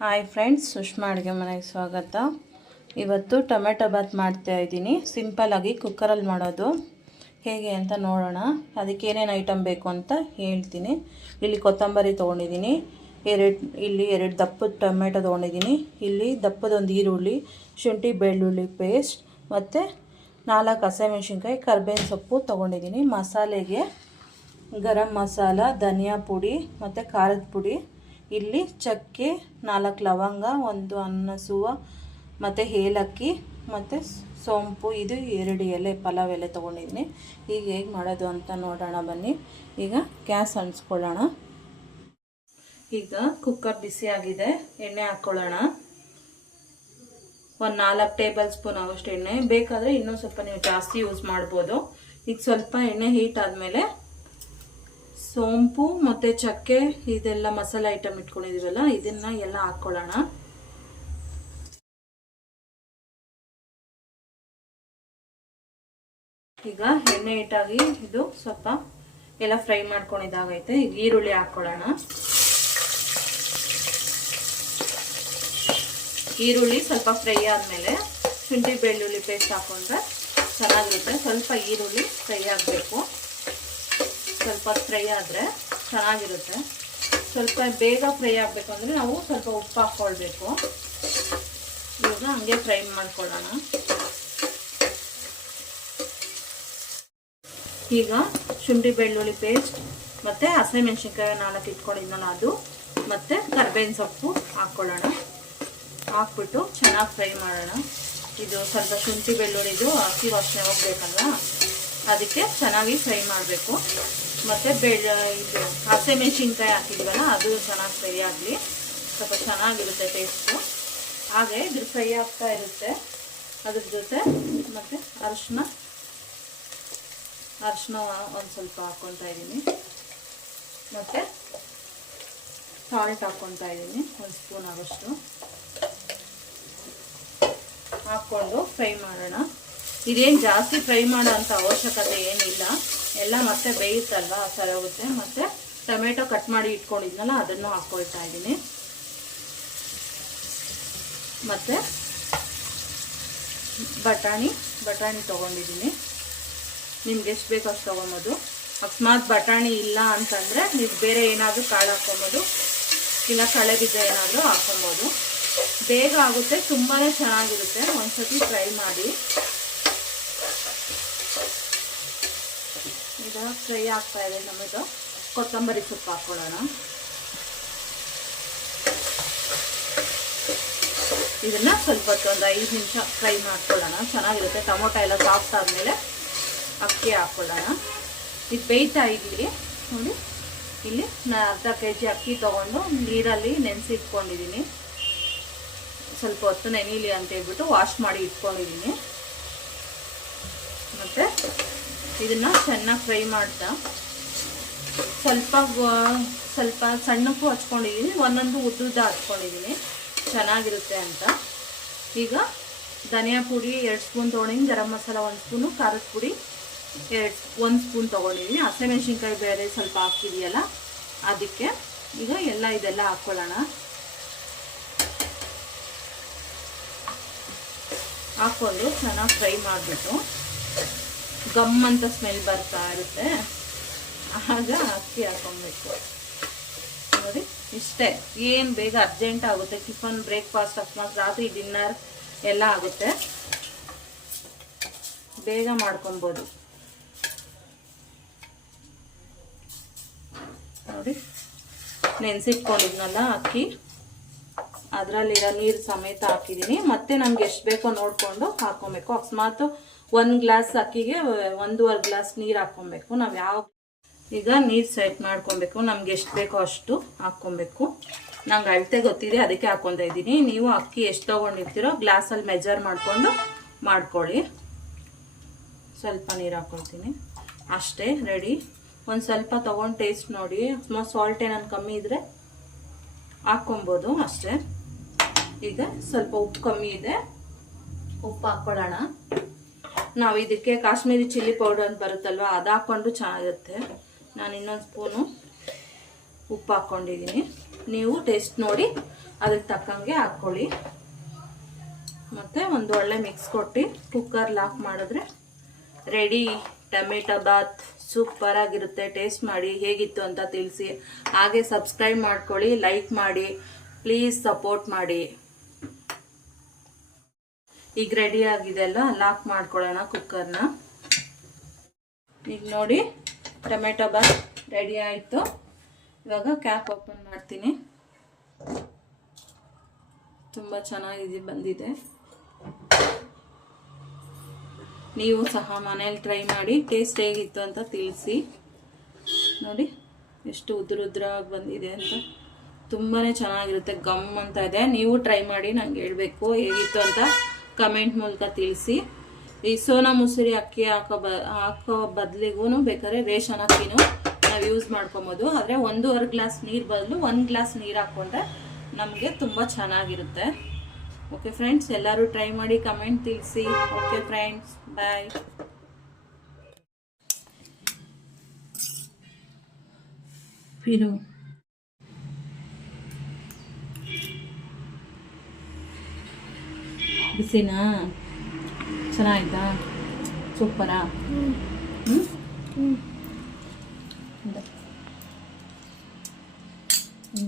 Hi friends, Sushma ಅಡುಗೆ ಮನೆಗೆ ಸ್ವಾಗತ. ಇವತ್ತು ಟೊಮೆಟೊ ಬಾತ್ ಮಾಡ್ತಾಯಿದ್ದೀನಿ. ಸಿಂಪಲ್ಲಾಗಿ ಕುಕ್ಕರಲ್ಲಿ ಮಾಡೋದು ಹೇಗೆ ಅಂತ ನೋಡೋಣ. ಅದಕ್ಕೆ ಏನೇನು ಐಟಮ್ ಬೇಕು ಅಂತ ಹೇಳ್ತೀನಿ. ಇಲ್ಲಿ ಕೊತ್ತಂಬರಿ ತೊಗೊಂಡಿದ್ದೀನಿ, ಎರಡು ದಪ್ಪದ ಟೊಮೆಟೊ ತೊಗೊಂಡಿದ್ದೀನಿ. ಇಲ್ಲಿ ದಪ್ಪದೊಂದು ಈರುಳ್ಳಿ, ಶುಂಠಿ ಬೆಳ್ಳುಳ್ಳಿ ಪೇಸ್ಟ್ ಮತ್ತು 4 ಹಸಿಮೆಣಸಿನ್ಕಾಯಿ, ಕರ್ಬೇವಿನ ಸೊಪ್ಪು ತೊಗೊಂಡಿದ್ದೀನಿ. ಮಸಾಲೆಗೆ ಗರಂ ಮಸಾಲ, ಧನಿಯಾ ಪುಡಿ ಮತ್ತು ಖಾರದ ಪುಡಿ, ಇಲ್ಲಿ ಚಕ್ಕೆ, 4 ಲವಂಗ, 1 ಅನ್ನಸೂವ ಮತ್ತು ಏಲಕ್ಕಿ ಮತ್ತು ಸೋಂಪು, ಇದು 2 ಎಲೆ ಪಲಾವ್ ಎಲೆ ತೊಗೊಂಡಿದ್ದೀನಿ. ಈಗ ಹೇಗೆ ಮಾಡೋದು ಅಂತ ನೋಡೋಣ ಬನ್ನಿ. ಈಗ ಗ್ಯಾಸ್ ಅಂಟಿಸ್ಕೊಳ್ಳೋಣ. ಈಗ ಕುಕ್ಕರ್ ಬಿಸಿಯಾಗಿದೆ, ಎಣ್ಣೆ ಹಾಕ್ಕೊಳ್ಳೋಣ. ಒಂದು 4 ಟೇಬಲ್ ಸ್ಪೂನ್ ಆಗೋಷ್ಟು ಎಣ್ಣೆ, ಬೇಕಾದರೆ ಇನ್ನೂ ಸ್ವಲ್ಪ ನೀವು ಜಾಸ್ತಿ ಯೂಸ್ ಮಾಡ್ಬೋದು. ಈಗ ಸ್ವಲ್ಪ ಎಣ್ಣೆ ಹೀಟ್ ಆದಮೇಲೆ ಸೋಂಪು ಮತ್ತು ಚಕ್ಕೆ, ಇದೆಲ್ಲ ಮಸಾಲೆ ಐಟಮ್ ಇಟ್ಕೊಂಡಿದ್ದೀವಲ್ಲ, ಇದನ್ನು ಎಲ್ಲ ಹಾಕ್ಕೊಳ್ಳೋಣ. ಈಗ ಎಣ್ಣೆ ಹೀಟಾಗಿ ಇದು ಸ್ವಲ್ಪ ಎಲ್ಲ ಫ್ರೈ ಮಾಡ್ಕೊಂಡಿದ್ದಾಗೈತೆ. ಈಗ ಈರುಳ್ಳಿ ಹಾಕ್ಕೊಳ್ಳೋಣ. ಈರುಳ್ಳಿ ಸ್ವಲ್ಪ ಫ್ರೈ ಆದಮೇಲೆ ಶುಂಠಿ ಬೆಳ್ಳುಳ್ಳಿ ಪೇಸ್ಟ್ ಹಾಕ್ಕೊಂಡ್ರೆ ಚೆನ್ನಾಗಿರುತ್ತೆ. ಸ್ವಲ್ಪ ಈರುಳ್ಳಿ ಫ್ರೈ ಆಗಬೇಕು, ಸ್ವಲ್ಪ ಫ್ರೈ ಆದರೆ ಚೆನ್ನಾಗಿರುತ್ತೆ. ಸ್ವಲ್ಪ ಬೇಗ ಫ್ರೈ ಆಗಬೇಕು ಅಂದರೆ ನಾವು ಸ್ವಲ್ಪ ಉಪ್ಪು ಹಾಕ್ಕೊಳ್ಬೇಕು. ಇವಾಗ ಹಂಗೆ ಫ್ರೈ ಮಾಡ್ಕೊಳ್ಳೋಣ. ಈಗ ಶುಂಠಿ ಬೆಳ್ಳುಳ್ಳಿ ಪೇಸ್ಟ್ ಮತ್ತು ಹಸಿಮೆಣಸಿನ್ಕಾಯಿ 4 ಇಟ್ಕೊಂಡಿದ್ನಲ್ಲ ಅದು, ಮತ್ತು ಕರ್ಬೇವಿನ ಸೊಪ್ಪು ಹಾಕ್ಕೊಳ್ಳೋಣ. ಹಾಕ್ಬಿಟ್ಟು ಚೆನ್ನಾಗಿ ಫ್ರೈ ಮಾಡೋಣ. ಇದು ಸ್ವಲ್ಪ ಶುಂಠಿ ಬೆಳ್ಳುಳ್ಳಿದು ಹಸಿ ವಾಸನೆ ಹೋಗ್ಬೇಕಲ್ಲ, ಅದಕ್ಕೆ ಚೆನ್ನಾಗಿ ಫ್ರೈ ಮಾಡಬೇಕು. ಮತ್ತು ಇದು ಹಸಿಮೆಣಸಿನ್ಕಾಯಿ ಹಾಕಿದ್ವಲ್ಲ, ಅದು ಚೆನ್ನಾಗಿ ಫ್ರೈ ಆಗಲಿ, ಸ್ವಲ್ಪ ಚೆನ್ನಾಗಿರುತ್ತೆ ಟೇಸ್ಟು. ಹಾಗೆ ಇದ್ರ ಫ್ರೈ ಆಗ್ತಾ ಇರುತ್ತೆ. ಅದ್ರ ಜೊತೆ ಮತ್ತು ಅರಿಶಿನ ಒಂದು ಸ್ವಲ್ಪ ಹಾಕ್ಕೊತಾ ಇದ್ದೀನಿ, ಮತ್ತು ಸಾಲ್ಟ್ ಹಾಕ್ಕೊತಾ ಇದ್ದೀನಿ, 1 ಸ್ಪೂನ್ ಆಗೋಷ್ಟು ಹಾಕ್ಕೊಂಡು ಫ್ರೈ ಮಾಡೋಣ. ಇದೇನು ಜಾಸ್ತಿ ಫ್ರೈ ಮಾಡೋ ಅಂಥ ಅವಶ್ಯಕತೆ ಏನಿಲ್ಲ, ಎಲ್ಲ ಮತ್ತೆ ಬೇಯುತ್ತಲ್ವ ಸರೋಗುತ್ತೆ. ಮತ್ತು ಟೊಮೆಟೊ ಕಟ್ ಮಾಡಿ ಇಟ್ಕೊಂಡಿದ್ನಲ್ಲ, ಅದನ್ನು ಹಾಕ್ಕೊಳ್ತಾ ಇದ್ದೀನಿ. ಮತ್ತು ಬಟಾಣಿ ತೊಗೊಂಡಿದ್ದೀನಿ. ನಿಮ್ಗೆ ಎಷ್ಟು ಬೇಕೋ ಅಷ್ಟು ತೊಗೊಬೋದು. ಅಕಸ್ಮಾತ್ ಬಟಾಣಿ ಇಲ್ಲ ಅಂತಂದರೆ ನೀವು ಬೇರೆ ಏನಾದರೂ ಕಾಳು ಹಾಕ್ಕೊಬೋದು, ಇಲ್ಲ ಕಳೆ ಬೀಜ ಏನಾದರೂ ಹಾಕ್ಕೊಬೋದು. ಬೇಗ ಆಗುತ್ತೆ, ತುಂಬಾ ಚೆನ್ನಾಗಿರುತ್ತೆ. ಒಂದ್ಸತಿ ಟ್ರೈ ಮಾಡಿ. ಈಗ ಫ್ರೈ ಆಗ್ತಾ ಇದೆ ಟೊಮೆಟೊ. ಕೊತ್ತಂಬರಿ ಸೊಪ್ಪು ಹಾಕ್ಕೊಳ್ಳೋಣ. ಇದನ್ನು ಸ್ವಲ್ಪ ಒಂದು 5 ನಿಮಿಷ ಫ್ರೈ ಮಾಡ್ಕೊಳ್ಳೋಣ, ಚೆನ್ನಾಗಿರುತ್ತೆ. ಟೊಮೊಟೊ ಎಲ್ಲ ಸಾಫ್ಟ್ ಆದಮೇಲೆ ಅಕ್ಕಿ ಹಾಕ್ಕೊಳ್ಳೋಣ. ಇದು ಬೇಯ್ತಾ ಇರಲಿ. ನೋಡಿ, ಇಲ್ಲಿ ನಾನು ಅರ್ಧ kg ಅಕ್ಕಿ ತೊಗೊಂಡು ನೀರಲ್ಲಿ ನೆನೆಸಿಟ್ಕೊಂಡಿದ್ದೀನಿ. ಸ್ವಲ್ಪ ಹೊತ್ತು ನೆನೀಲಿ ಅಂತ ಹೇಳ್ಬಿಟ್ಟು ವಾಶ್ ಮಾಡಿ ಇಟ್ಕೊಂಡಿದ್ದೀನಿ. ಮತ್ತು ಇದನ್ನು ಚೆನ್ನಾಗಿ ಫ್ರೈ ಮಾಡ್ತಾ ಸ್ವಲ್ಪ ಸಣ್ಣಕ್ಕೂ ಹಚ್ಕೊಂಡಿದ್ದೀನಿ, ಒಂದೊಂದು ಉದ್ದುದ್ದ ಹಚ್ಕೊಂಡಿದ್ದೀನಿ, ಚೆನ್ನಾಗಿರುತ್ತೆ ಅಂತ. ಈಗ ಧನಿಯಾ ಪುಡಿ 2 ಸ್ಪೂನ್ ತೊಗೊಂಡಿದ್ದೀನಿ, ಗರಂ ಮಸಾಲ 1 ಸ್ಪೂನು, ಖಾರದ ಪುಡಿ 1 ಸ್ಪೂನ್ ತೊಗೊಂಡಿದ್ದೀನಿ. ಹಸಿಮೆಣಸಿನ್ಕಾಯಿ ಬೇರೆ ಸ್ವಲ್ಪ ಹಾಕಿದೆಯಲ್ಲ ಅದಕ್ಕೆ. ಈಗ ಇದೆಲ್ಲ ಹಾಕ್ಕೊಳ್ಳೋಣ. ಹಾಕ್ಕೊಂಡು ಚೆನ್ನಾಗಿ ಫ್ರೈ ಮಾಡಿಬಿಟ್ಟು ಗಮ್ ಅಂತ ಸ್ಮೆಲ್ ಬರ್ತಾ ಇರುತ್ತೆ, ಆಗ ಅಕ್ಕಿ ಹಾಕ್ಕೊಬೇಕು. ನೋಡಿ, ಇಷ್ಟೇ. ಏನು ಬೇಗ ಅರ್ಜೆಂಟ್ ಆಗುತ್ತೆ. ಟಿಫನ್, ಬ್ರೇಕ್ಫಾಸ್ಟ್, ಅಕಸ್ಮಾತ್ ರಾತ್ರಿ ಡಿನ್ನರ್ ಎಲ್ಲ ಆಗುತ್ತೆ, ಬೇಗ ಮಾಡ್ಕೊಬೋದು. ನೋಡಿ, ನೆನೆಸಿಟ್ಕೊಂಡಿದ್ನಲ್ಲ ಅಕ್ಕಿ, ಅದರಲ್ಲಿರೋ ನೀರು ಸಮೇತ ಹಾಕಿದ್ದೀನಿ. ಮತ್ತೆ ನಮ್ಗೆ ಎಷ್ಟು ಬೇಕೋ ನೋಡಿಕೊಂಡು ಹಾಕ್ಕೊಬೇಕು. ಅಕಸ್ಮಾತ್ 1 ಗ್ಲಾಸ್ ಅಕ್ಕಿಗೆ 1.5 ಗ್ಲಾಸ್ ನೀರು ಹಾಕ್ಕೊಬೇಕು. ಈಗ ನೀರು ಸೆಟ್ ಮಾಡ್ಕೊಬೇಕು. ನಮ್ಗೆ ಎಷ್ಟು ಬೇಕೋ ಅಷ್ಟು ಹಾಕ್ಕೊಬೇಕು. ನಂಗೆ ಅಳತೆ ಗೊತ್ತಿದೆ, ಅದಕ್ಕೆ ಹಾಕ್ಕೊತಾ ಇದ್ದೀನಿ. ನೀವು ಅಕ್ಕಿ ಎಷ್ಟು ತೊಗೊಂಡಿರ್ತೀರೋ ಗ್ಲಾಸಲ್ಲಿ ಮೆಜರ್ ಮಾಡಿಕೊಂಡು ಮಾಡ್ಕೊಳ್ಳಿ. ಸ್ವಲ್ಪ ನೀರು ಹಾಕ್ಕೊಳ್ತೀನಿ, ಅಷ್ಟೇ, ರೆಡಿ. ಒಂದು ಸ್ವಲ್ಪ ತೊಗೊಂಡು ಟೇಸ್ಟ್ ನೋಡಿ. ಅಕಸ್ಮಾತ್ ಸಾಲ್ಟ್ ಏನಾದ್ರು ಕಮ್ಮಿ ಇದ್ದರೆ ಹಾಕ್ಕೊಬೋದು, ಅಷ್ಟೇ. ಈಗ ಸ್ವಲ್ಪ ಉಪ್ಪು ಕಮ್ಮಿ ಇದೆ, ಉಪ್ಪು ಹಾಕ್ಕೊಳ್ಳೋಣ. ನಾವು ಇದಕ್ಕೆ ಕಾಶ್ಮೀರಿ ಚಿಲ್ಲಿ ಪೌಡರ್ ಅಂತ ಬರುತ್ತಲ್ವ, ಅದು ಹಾಕ್ಕೊಂಡು ಚೆನ್ನಾಗಿರುತ್ತೆ. ನಾನು ಇನ್ನೊಂದು ಸ್ಪೂನು ಉಪ್ಪು ಹಾಕ್ಕೊಂಡಿದ್ದೀನಿ. ನೀವು ಟೇಸ್ಟ್ ನೋಡಿ ಅದಕ್ಕೆ ತಕ್ಕಂಗೆ ಹಾಕ್ಕೊಳ್ಳಿ. ಮತ್ತು ಒಂದು ಒಳ್ಳೆ ಮಿಕ್ಸ್ ಕೊಟ್ಟು ಕುಕ್ಕರ್ ಲಾಕ್ ಮಾಡಿದ್ರೆ ರೆಡಿ ಟೊಮೆಟೊ ಬಾತ್. ಸೂಪರ್ ಆಗಿರುತ್ತೆ. ಟೇಸ್ಟ್ ಮಾಡಿ ಹೇಗಿತ್ತು ಅಂತ ತಿಳಿಸಿ. ಹಾಗೆ ಸಬ್ಸ್ಕ್ರೈಬ್ ಮಾಡ್ಕೊಳ್ಳಿ, ಲೈಕ್ ಮಾಡಿ, ಪ್ಲೀಸ್ ಸಪೋರ್ಟ್ ಮಾಡಿ. ಈಗ ರೆಡಿ ಆಗಿದೆ ಅಲ್ಲ, ಲಾಕ್ ಮಾಡ್ಕೊಳ್ಳೋಣ ಕುಕ್ಕರ್ನ. ಈಗ ನೋಡಿ ಟೊಮೆಟೊ ಬಾತ್ ರೆಡಿ ಆಯಿತು. ಇವಾಗ ಕ್ಯಾಪ್ ಓಪನ್ ಮಾಡ್ತೀನಿ. ತುಂಬ ಚೆನ್ನಾಗಿದೆ ಬಂದಿದೆ. ನೀವು ಸಹ ಮನೇಲಿ ಟ್ರೈ ಮಾಡಿ ಟೇಸ್ಟ್ ಹೇಗಿತ್ತು ಅಂತ ತಿಳಿಸಿ. ನೋಡಿ ಎಷ್ಟು ಉದ್ರಾಗಿ ಬಂದಿದೆ ಅಂತ. ತುಂಬಾ ಚೆನ್ನಾಗಿರುತ್ತೆ, ಗಮ್ ಅಂತ ಇದೆ. ನೀವು ಟ್ರೈ ಮಾಡಿ ನಂಗೆ ಹೇಳಬೇಕು ಹೇಗಿತ್ತು ಅಂತ ಕಮೆಂಟ್ ಮೂಲಕ ತಿಳಿಸಿ. ಈ ಸೋನಾ ಮುಸುರಿ ಅಕ್ಕಿ ಹಾಕೋ ಬದಲಿಗೂ ಬೇಕಾದ್ರೆ ರೇಷನ್ ಅಕ್ಕಿನೂ ನಾವು ಯೂಸ್ ಮಾಡ್ಕೊಬೋದು. ಆದರೆ 1.5 ಗ್ಲಾಸ್ ನೀರು ಬದಲು 1 ಗ್ಲಾಸ್ ನೀರು ಹಾಕ್ಕೊಂಡ್ರೆ ನಮಗೆ ತುಂಬ ಚೆನ್ನಾಗಿರುತ್ತೆ. ಓಕೆ ಫ್ರೆಂಡ್ಸ್, ಎಲ್ಲರೂ ಟ್ರೈ ಮಾಡಿ ಕಮೆಂಟ್ ತಿಳಿಸಿ. ಓಕೆ ಫ್ರೆಂಡ್ಸ್, ಬಾಯ್. ಫಿರು ಬಿಸಿನಾ? ಚೆನ್ನಾಯ್ತಾ? ಸೂಪರಾ? ಹ್ಞೂ